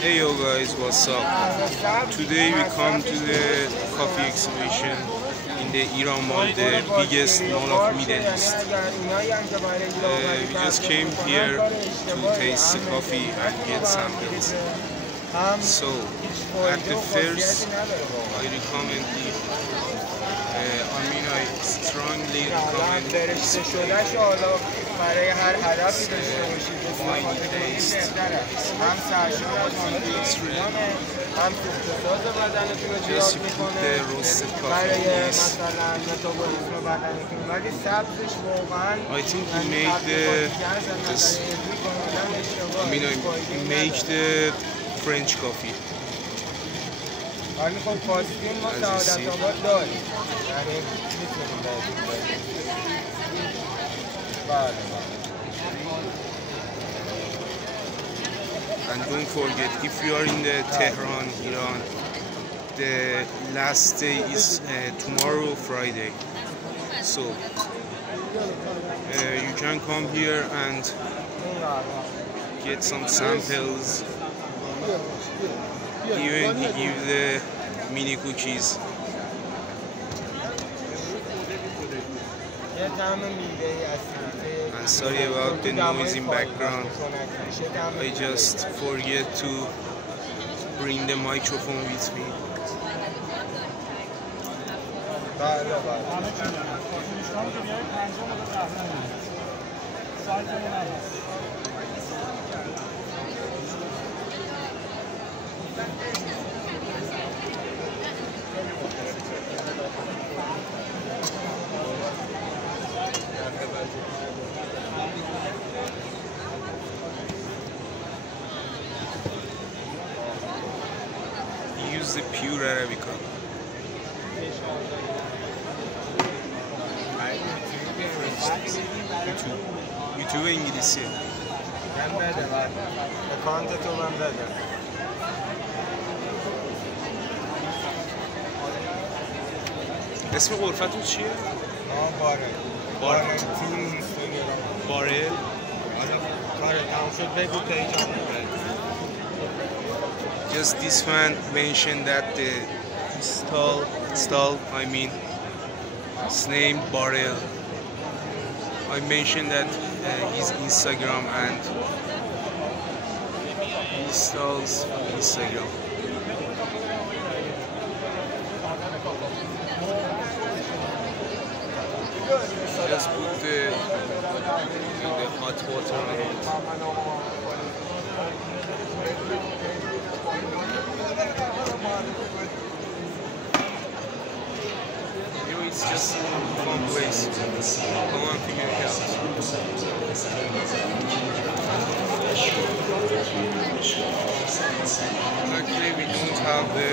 Hey yo guys, what's up? Today we come to the coffee exhibition in the Iran Mall, the biggest mall of Middle East. We just came here to taste the coffee and get samples. So, at the first, I recommend I strongly recommend this place. برای هر هدفی داشته باشید هم سرشار هم سوخت‌ساز بدنتون رو زیاد میکنه برای مثلا متابولیسم بدنتون ولی سبزش واقعا he make the French coffee. ولی خب پاستین ما سعادت آباد داریم یعنی میتونیم And don't forget, if you are in the Tehran, Iran, the last day is tomorrow, Friday. So you can come here and get some samples. Even he give the mini cookies. And sorry about the noise in background. I just forget to bring the microphone with me. Use the pure Arabica. YouTube انگلیسی. من بده بعد اکانت تو من بده. اسم غرفتون چیه؟ بارل تیم اینستاگرام بارل؟ حالا کار تمام شد بگو پیجام Just this man mentioned that the stall, I mean, it's named Barel. I mentioned that his Instagram and his stall's Instagram. Just put the hot water on it. It's just a fun place. Go and figure it out. Luckily, we don't have the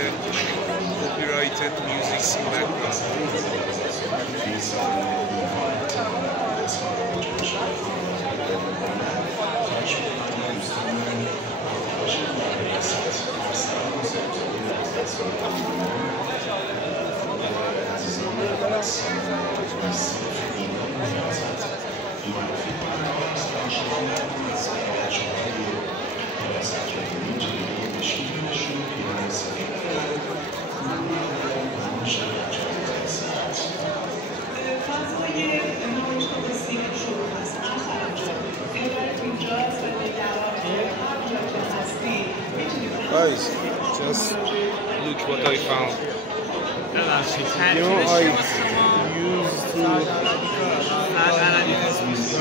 copyrighted music in background. Guys, just look what I found. You know, I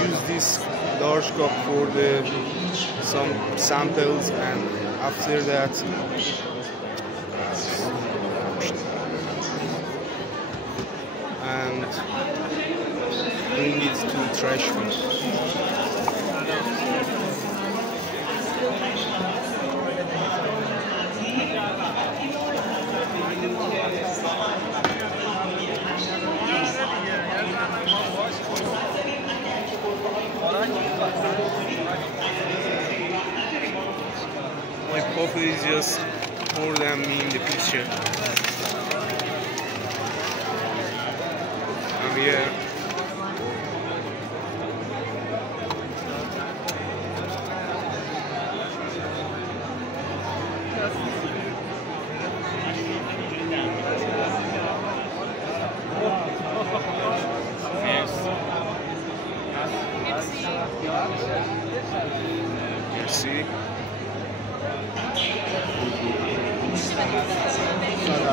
use this large cup for some samples, and after that and bring it to the trash bin. My coffee is just more than me in the picture. I'm here.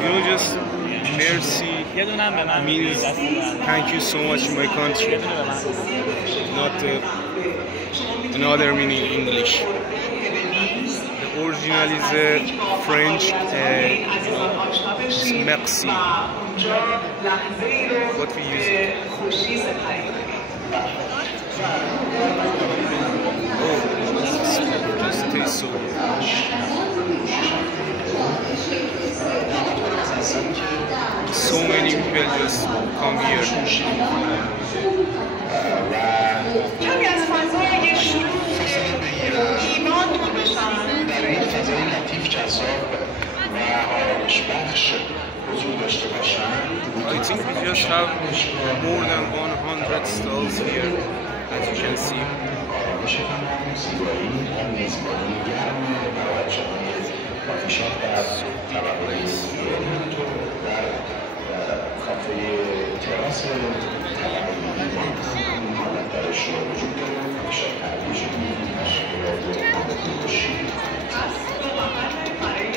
You know, just merci means thank you so much in my country, not another meaning in English. The original is French, it's merci. What we use it. Oh, just tastes so good. So many people just come here. کمی از فضای شلوغ ایمان دور بشن در این فضای لطیف جذاب و آرامش بخش حضور داشته باشن. I think we just have more than 100 stalls here, as you can see. آرامش تمام، زیبایی و میزبانی گرم توجه‌های کافی شاپ در طبقه همینطور در کافه تراس طبقه ایمان هم حالت درش وجود داره. کافی شاپ ترویج مشغولات آموزشی برای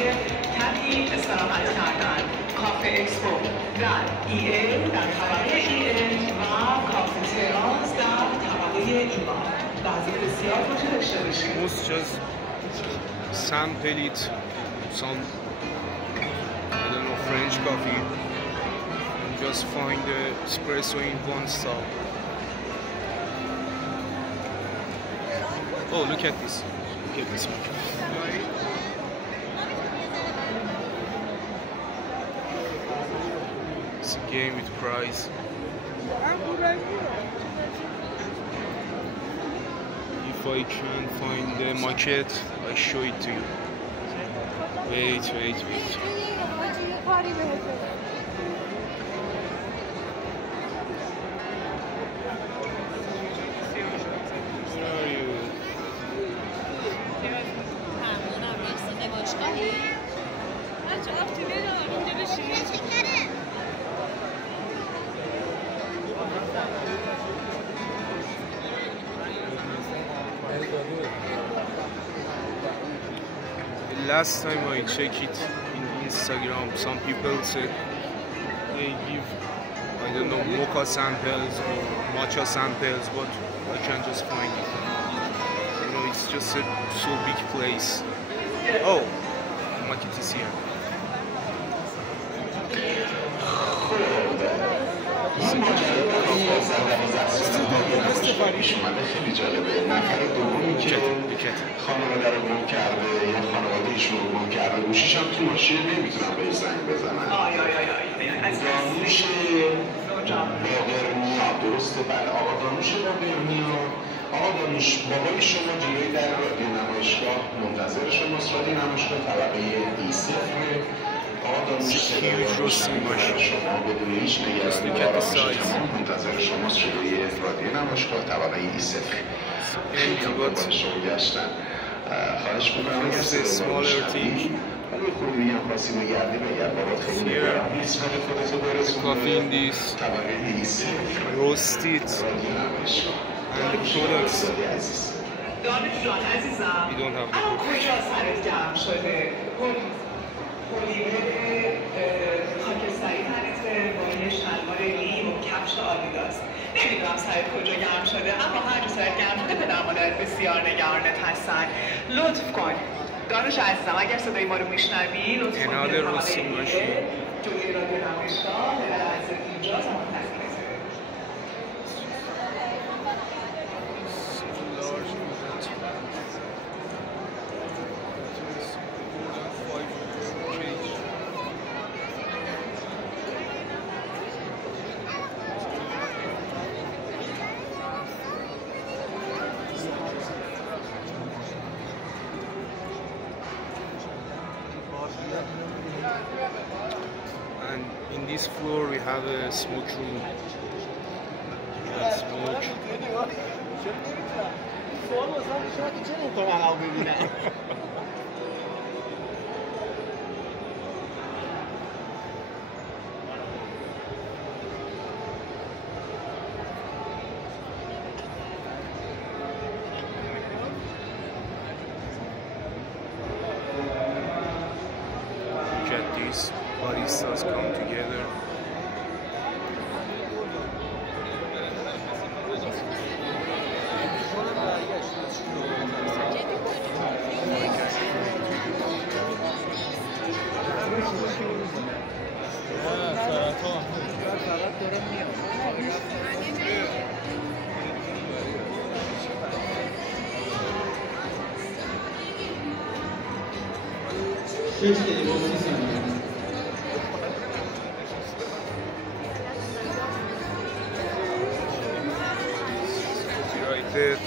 کمی استراحت کردن. کافه اکسپو در EA در طبقه EA و کافه تراس در طبقه ایمان. وضعیت بسیار خوشی داشته باشید. Most just sample it, some, I don't know, French coffee, and just find the espresso in one stall. Oh, look at this. Look at this one. It's a game with prize. If I can find the market, I show it to you. Wait. Where are you? The last time I check it in Instagram, some people say they give, I don't know, mocha samples or matcha samples, but I can't just find it. You know, it's just a so big place. Oh, the market is here. خیلی جالبه. نفر دومی که خانواده رو گم کرده یا خانواده ایشون رو گم کرده، گوشیش هم تو ماشین نمیتونن بهش زنگ بزنن. دانوش باقرنیا، درسته؟ بله، آقا دانوش باقرنیا. آقا دانوش، بابای شما جلوی در رادیو نمایشگاه منتظر شماست. رادیو نمایشگاه طبقه E0. آقا دانوش صدای شما بدون هیچ نگرانی و آرامش تمام منتظر شماست جلوی رادیو نمایشگاه طبقه E0. خیلی هم با شما گشتن. خواهش می‌کنم اگر smaller thing. ولی خوبی میگم خاصی مگردی بگرد بابات خیلی نگرم نیست. ولی خودتو برسون Coffee in this, طبقه E0 roasted, رادیو نمایشگاه. and the products. دانش جان عزیزم، We don't have the اما proof. کجا سرت گرم شده؟ پلیمه خاکستری تنته با یه شلوار لیم و کفش آدیداس. نمیدونم سرت کجا گرم شده، اما هر جا سرت گرم شده پدر مادرت بسیار نگرانت هستن. لطف کن دانش عزیزم، اگر صدای ما رو میشنوی لطف کن Another roasting machine. جلوی رادیو نمایشگاه پدر عزیزت اینجا زمان تصمیمته. And in this floor we have a smoke room. Smoke. Look at these baristas come together. Copyrighted.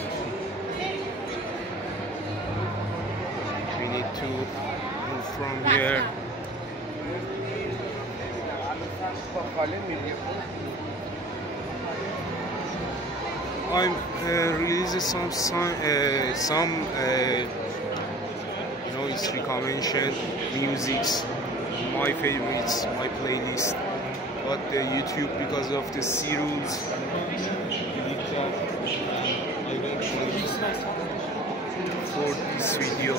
We need to move from here. I'm releasing some noise recommendation musics, my favorites, my playlist. But the YouTube, because of the C rules, delete that eventually for this video.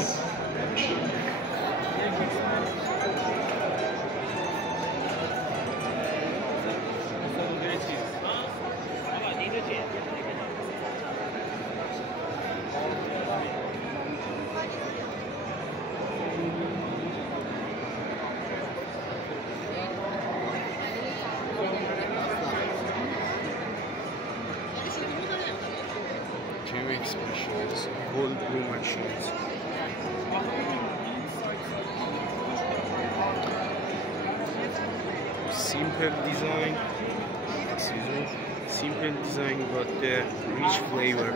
Chemex machines, cold brew machines. Simple design, but the rich flavor.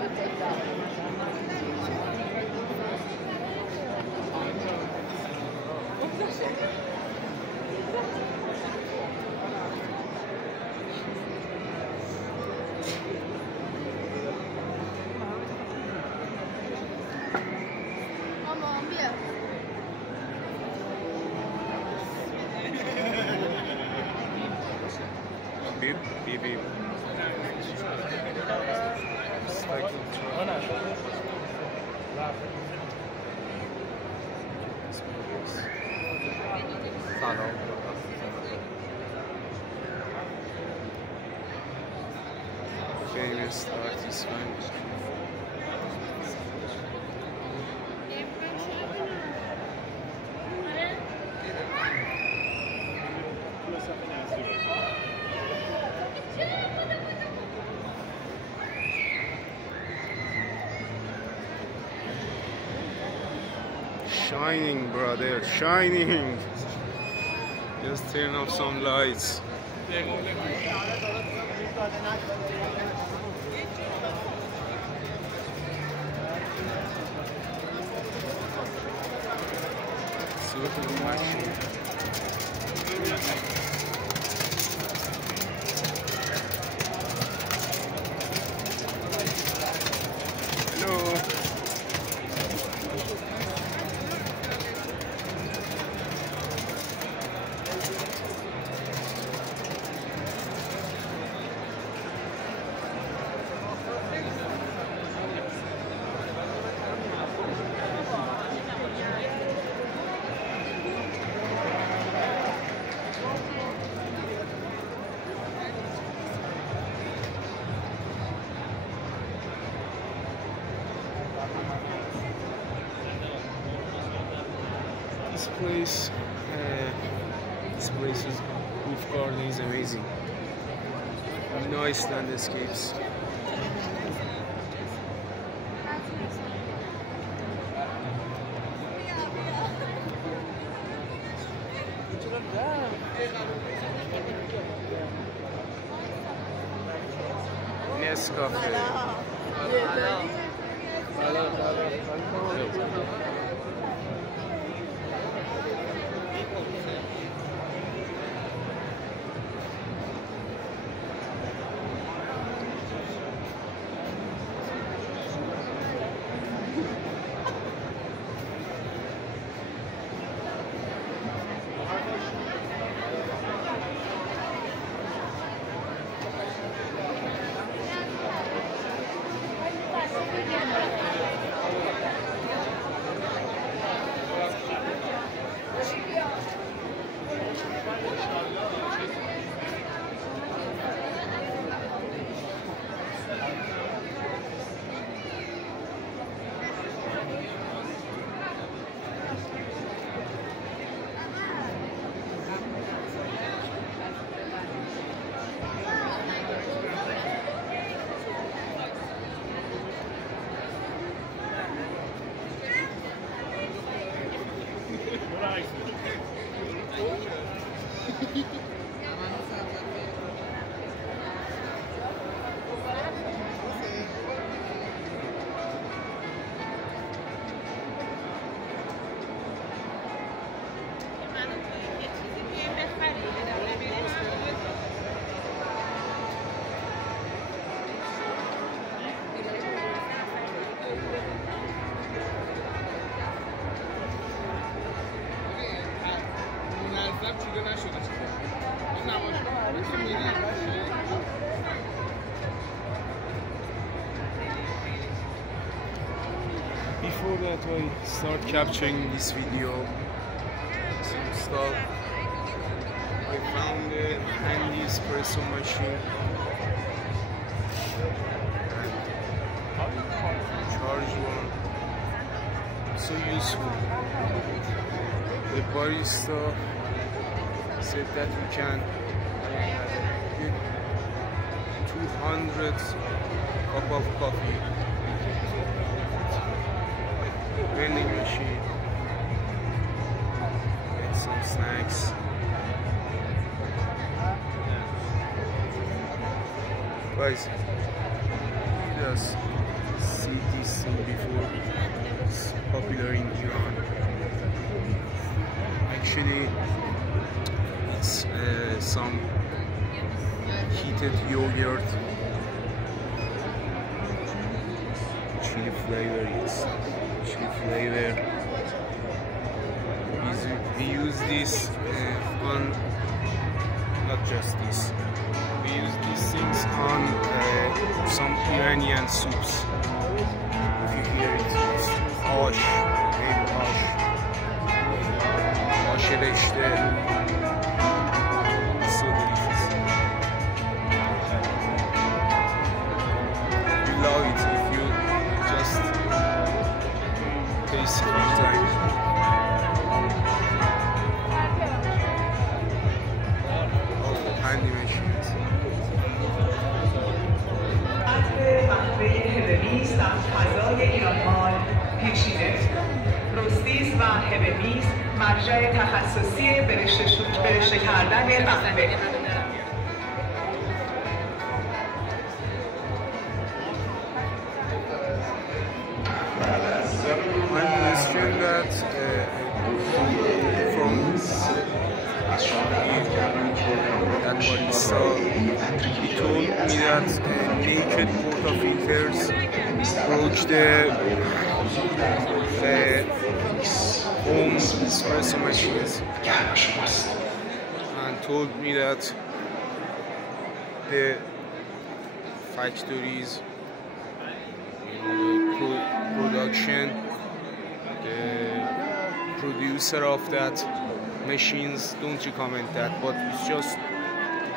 Beep, beep, beep. Famous artist one. Shining, brother, shining. Just turn off some lights. Super machine. Hello. This place is Roof Garden is amazing. Nice landscapes. Nescafe. Before that I start capturing this video, some stuff. I found a handy espresso machine and charged one. So useful. The barista said that we can get 200 cup of coffee. Vending machine. Get some snacks. Guys, just see this thing before. It's popular in Iran. Actually, it's some heated yogurt, chili flavor. Yes, chili flavor. We use this on, not just this. We use these things on some Iranian soups. If you hear it, it's ash, maybe ash, ash reşte. So delicious. You love it if you just taste it one time. Oh, handy machines. قهوه هبمیز در فضای ایرانمال پیچیده. روستیز و هبمیز مرجع تخصصی برشته کردن قهوه. I understand that from that barista, he told me that naked portafilters broke the home espresso machines and told me that the factories, production, the producer of that machines don't recommend that, but it's just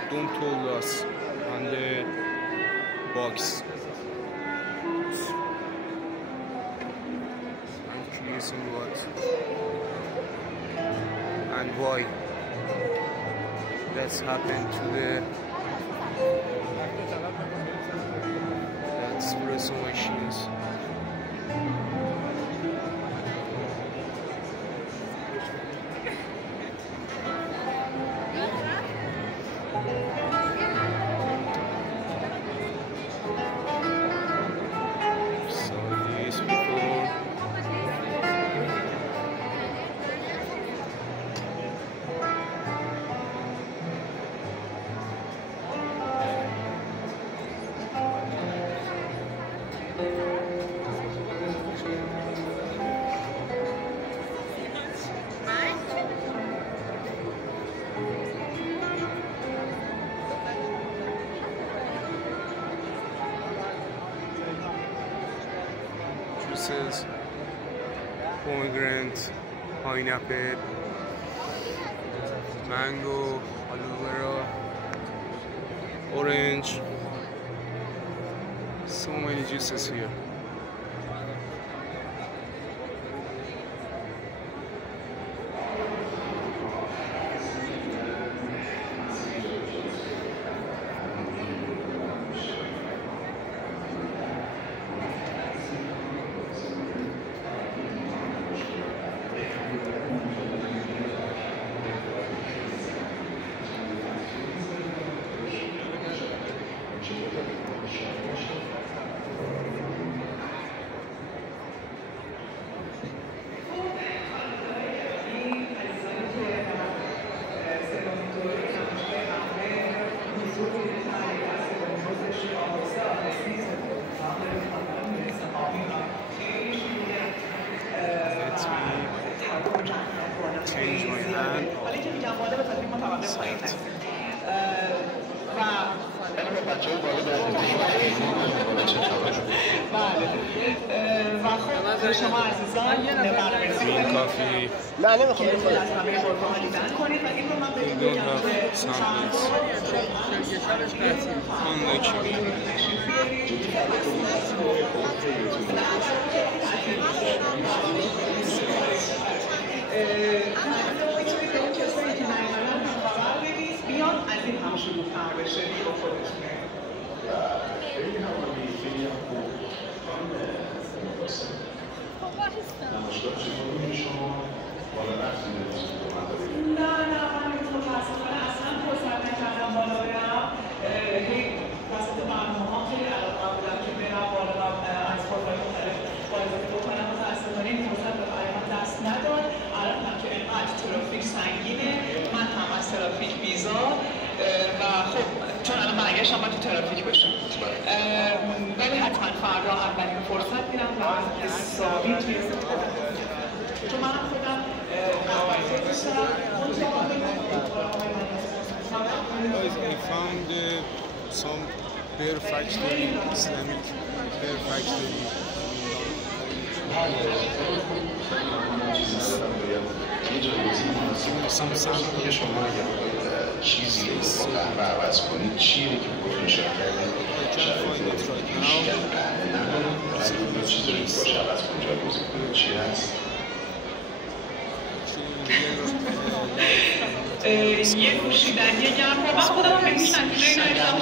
don't told us on the box. I'm curious on what and why that's happened to the espresso machines. Juices, pomegranate, pineapple, mango, aloe vera, orange. So many juices here. حالا که میگم بالا به تدریج متوقف پایین هستیم و و خب شما عزیزان بررسی کنید نه نمیخوام که از همه قربان دیدن کنید و این رو من بهتون بگم که بیان از این هم شروع‌تر بشه با خودتونه نه من متاسفانه اصلا فرصت نکردم بالا برم وسط برنامه‌ها خیلی علاقه بودم که برم بالا از فضای مختلف بازدید بکنم متاسفانه این فرصت برای من دست نداد الان هم که اینقدر ترافیک سنگینه من هم از ترافیک بیزار و خب چون الان برگشتم باید تو ترافیک باشم ولی حتما فردا اولین فرصت میرم و حسابی توی چون من خودم I found some bear factory, Islamic bear factory. که شما چیزی رو با قهوه عوض کنید چیه که بکنید شرکت چیزی رو که باشه عوض کنید جای بزرگ کنید چی هست؟ یه نوشیدنی گرم من خودم به هیچ نتیجه نرسیدم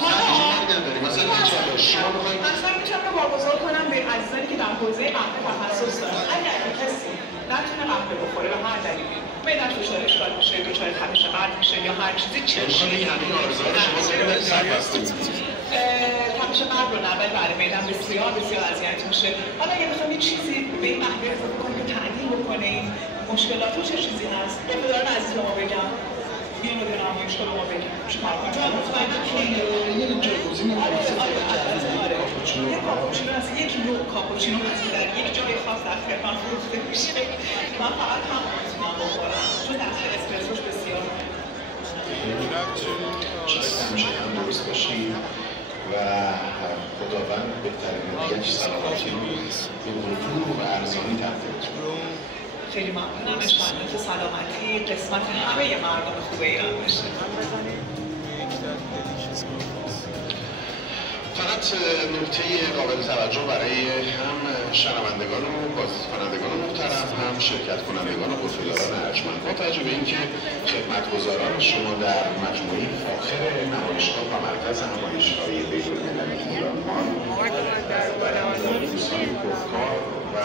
اصلا میتونم واگذار کنم به عزیزانی که در حوزه قهوه تخصص دارن اگر کسی نتونه قهوه بخوره به هر دلیلی معده‌اش دچار اشکال میشه دچار تپش قلب میشه یا هر چیزی تپش قلب رو نه ولی برای معده‌ام بسیار اذیت میشه حالا اگه بخوام یه چیزی به این قهوه اضافه کنیم که تعدیل بکنه این مشکلات چه چیزی هست یه مقدار عزیز ما بگم یه مقدار مشکل ما بگم چیکار کنم چون مطمئنم که یه جایگزین یه کاپوچینو هست یک نوع کاپوچینو هست در یک جای خاص در تهران فروخته میشه من فقط هم میتونم بخورم چون در اسپرسوش بسیار همیشه هم درست باشید و خداوند بهترین نتیجه‌اش سلامتی به وفور و ارزانی تقدیم خیلی ممنونم انشاءالله که سلامتی قسمت همه مردم خوب ایران بشه فقط نکته قابل توجه برای هم شنوندگان و بازدیدکنندگان محترم هم شرکت کنندگان و غرفه‌داران ارجمند با توجه به اینکه خدمتگزاران شما در مجموعه فاخر نمایشگاه و مرکز نمایشگاهی بین‌المللی ایران مال دوستان پرکار و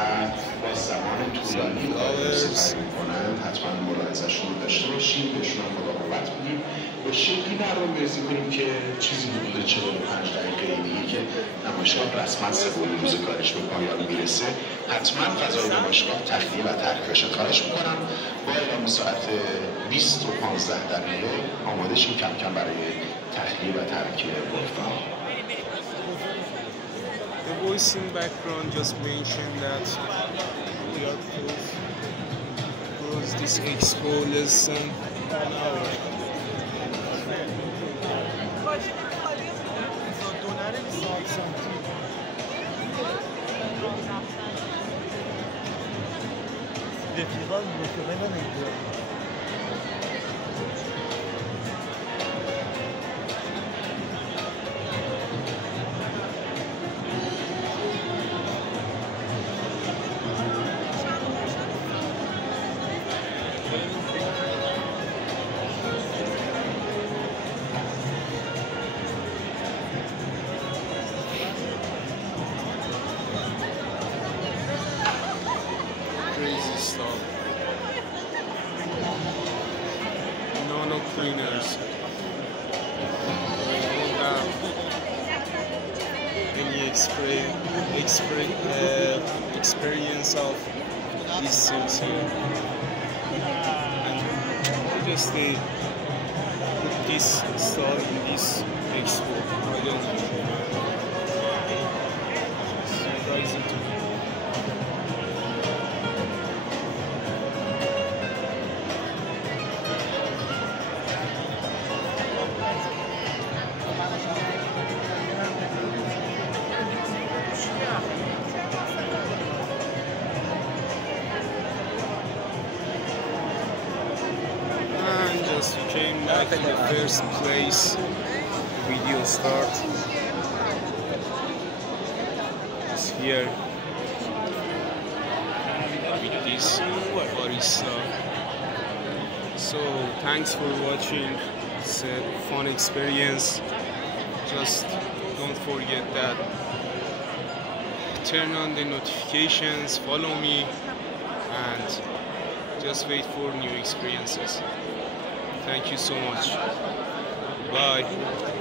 با زمان طولانی سپری می‌کنند حتما ملاحظه‌شون رو داشته باشید بهشون هم مراقبت کنید به شکلی برنامه‌ریزی کنیم که چیزی حدود 45 دقیقه دیگه که نمایشگاه رسما سومین روز کارش به پایان میرسه حتما فضای نمایشگاه تخلیه و ترک بشه خواهش میکنم با اعلام ساعت 20 و 15 دقیقه آماده شیم کم کم برای تخلیه و ترک غرفه‌ها. The voice in background just mentioned that we are close this expo less than an hour. Crazy stuff. Nano cleaners. Don't have any experience of these things here. And just they put this stuff in this expo. I don't know. Surprising to me. just came back to the first place. Video start. It's here with this barista. So thanks for watching. It's a fun experience. Just don't forget that. Turn on the notifications, follow me, and just wait for new experiences. Thank you so much. Bye.